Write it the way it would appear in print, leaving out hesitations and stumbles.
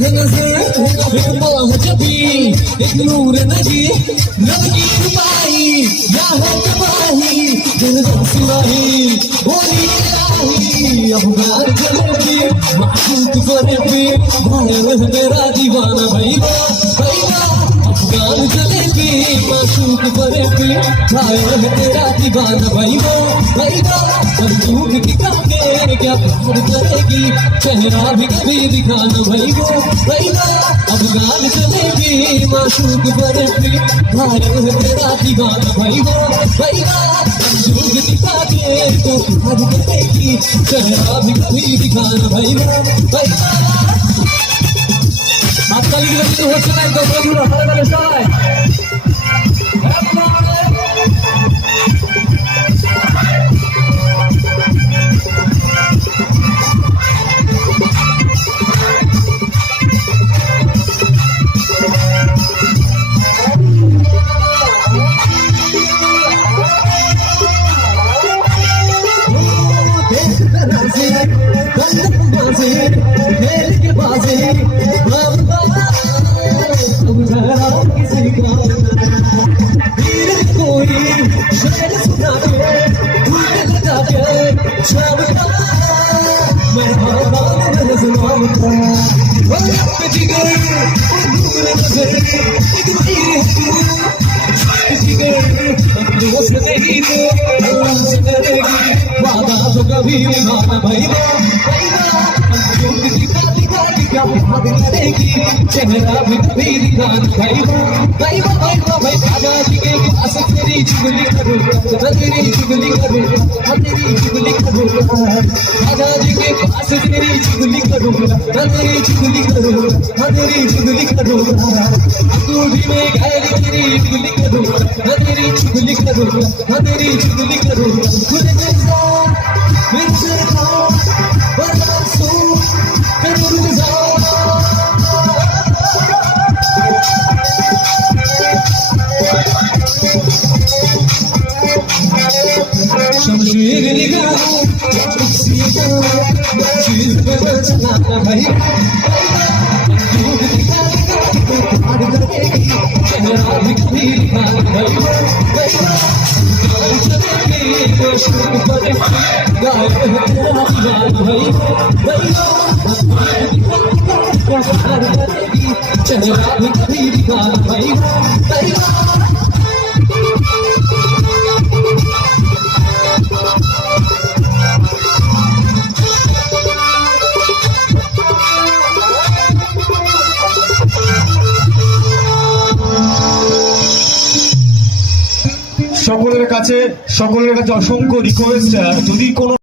है नजर एक बाह जबी एक नूर नगी नगी रुपाई या है तबाही दिल सुनाही बोली इलाही अफगान जलेबी मासूक फरेबी घायल है मेरा दीवाना भैया भैया अफगान जलेबी मासूक फरेबी घायल है तेरा दीवाना भैया भैया बंदूक दिखा के क्या प्यार करेगी चेहरा भी कभी दिखाना भैया भैया अफगान जलेबी मासूक फरेबी घायल है तेरा दीवाना भैया भैया बंदूक दिखा के क्या प्यार करेगी चेहरा भी कभी दिखाना भैया भैया आपका लिखना तो हो चला है तो बोलो हमारे साथ खेल के बाजे किसी का कोई शेर सुना के लगा के शाम का मैं जिगर दोस्त नहीं तो अल्लाह से डरेगी वादा तो कभी निभाना भैया दिखा दिखा दिखा प्यार करेगी चेहरा भी कभी दिखाना भैया भैया भैया भाई दादाजी के पास तेरी चुगली करूँ तेरी चुगली करूँ तेरी चुगली करूँ दादाजी के पास तेरी चुगली करूँ तेरी चुगली करूँ तेरी चुगली करूँ तू भी मैं गैर तेरी चुगली करूँ तेरी चुगली करूँ तेरी चुगली करूँ खुद के साथ मेरे सर का बरसू करूँ शमशीर निगाह चीज पर चलाना भैया चेहरा भी कभी दिखाना भैया चेहरा भी कभी दिखाना भैया সকলের কাছে অসংখ্য রিকোয়েস্ট, যদি কোনো